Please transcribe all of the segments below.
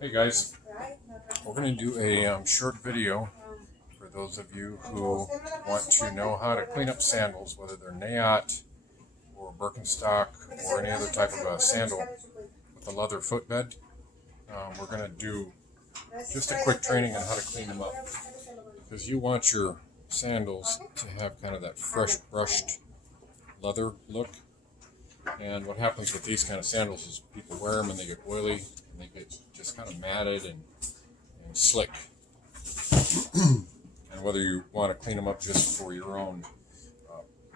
Hey guys, we're going to do a short video for those of you who want to know how to clean up sandals, whether they're NAOT or Birkenstock or any other type of a sandal with a leather footbed. We're going to do just a quick training on how to clean them up, because you want your sandals to have kind of that fresh brushed leather look. And what happens with these kind of sandals is people wear them and they get oily and they get just kind of matted and slick. And whether you want to clean them up just for your own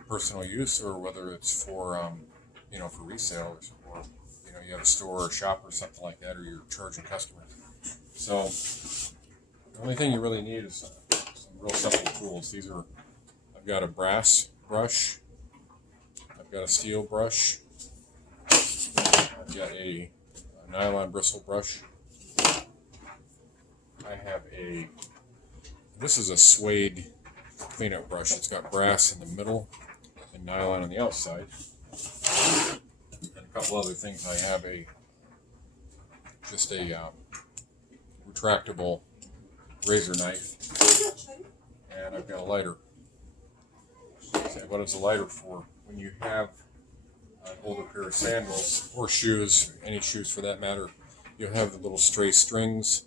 personal use, or whether it's for for resale, or you have a store or shop or something like that, or you're charging customers. So the only thing you really need is some real simple tools. I've got a brass brush, I've got a steel brush, I've got a nylon bristle brush. I have this is a suede cleanup brush. It's got brass in the middle and nylon on the outside. And a couple other things. I have just a retractable razor knife, and I've got a lighter. And what is a lighter for? When you have an older pair of sandals or shoes, any shoes for that matter, you'll have the little stray strings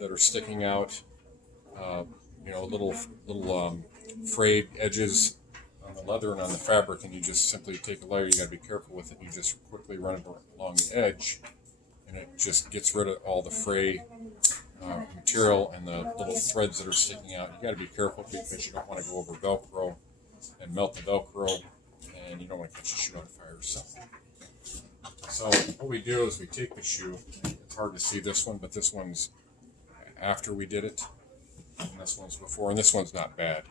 that are sticking out, little frayed edges on the leather and on the fabric, and you just simply take a lighter. You got to be careful with it. You just quickly run it along the edge, and it just gets rid of all the fray material and the little threads that are sticking out. You got to be careful because you don't want to go over Velcro and melt the Velcro, and you don't want to catch the shoe on fire. So what we do is we take the shoe. It's hard to see this one, but this one's after we did it, and this one's before, and this one's not bad,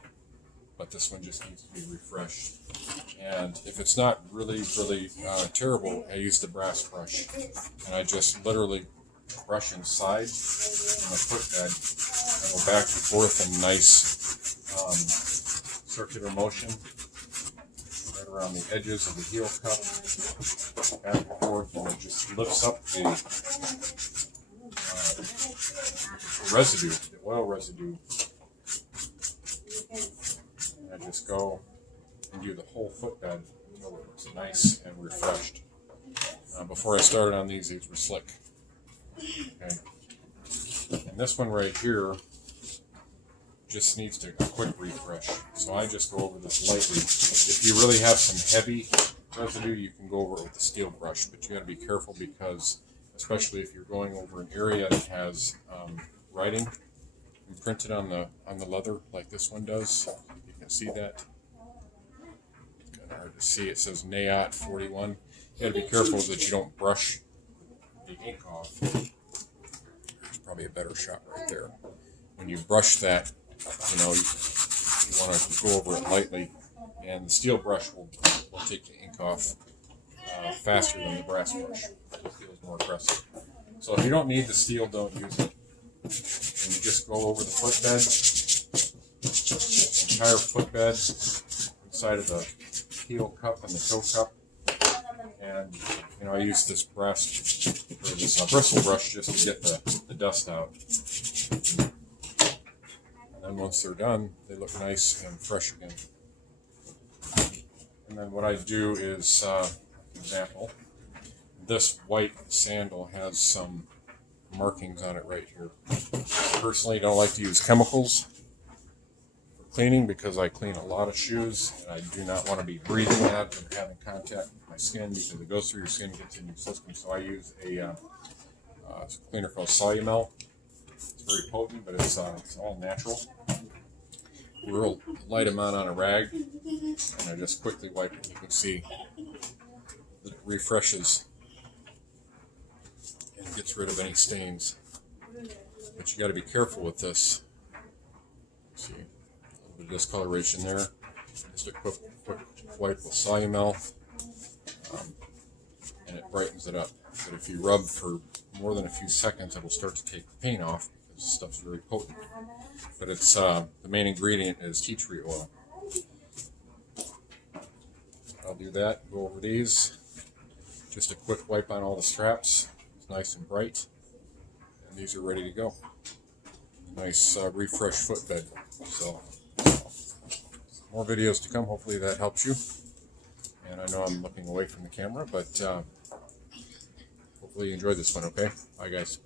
but this one just needs to be refreshed. And if it's not really terrible, I use the brass brush, and I just literally brush inside in the footbed and go back and forth in nice circular motion right around the edges of the heel cup, back and forth, and it just lifts up the residue, the oil residue. And I just go and do the whole footbed until it looks nice and refreshed. Before I started on these were slick. Okay. And this one right here just needs a quick refresh. So I just go over this lightly. If you really have some heavy residue, you can go over it with the steel brush, but you got to be careful, because especially if you're going over an area that has writing imprinted on the leather like this one does. You can see that. It's kind of hard to see. It says NAOT 41. You got to be careful that you don't brush the ink off. There's probably a better shot right there. When you brush that, you want to go over it lightly, and the steel brush will take the ink off faster than the brass brush. It feels more aggressive. So if you don't need the steel, don't use it. And you just go over the footbed, entire footbed, inside of the heel cup and the toe cup. And I use this bristle brush just to get the dust out. And then once they're done, they look nice and fresh again. And then what I do is, example, this white sandal has some markings on it right here. I personally don't like to use chemicals for cleaning, because I clean a lot of shoes, and I do not want to be breathing out and having contact with my skin, because it goes through your skin and gets in your system. So I use a cleaner called Solumel. It's very potent, but it's all natural. Real light amount on a rag, and I just quickly wipe it. You can see that it refreshes and gets rid of any stains. But you got to be careful with this. See, a little bit of discoloration there. Just a quick wipe with Solumel, and it brightens it up. But if you rub for more than a few seconds, it'll start to take the paint off, because the stuff's very potent. But it's the main ingredient is tea tree oil. I'll do that. Go over these. Just a quick wipe on all the straps. It's nice and bright. And these are ready to go. Nice refresh footbed. So more videos to come. Hopefully that helps you. And I know I'm looking away from the camera, but hopefully you enjoyed this one. Okay, bye guys.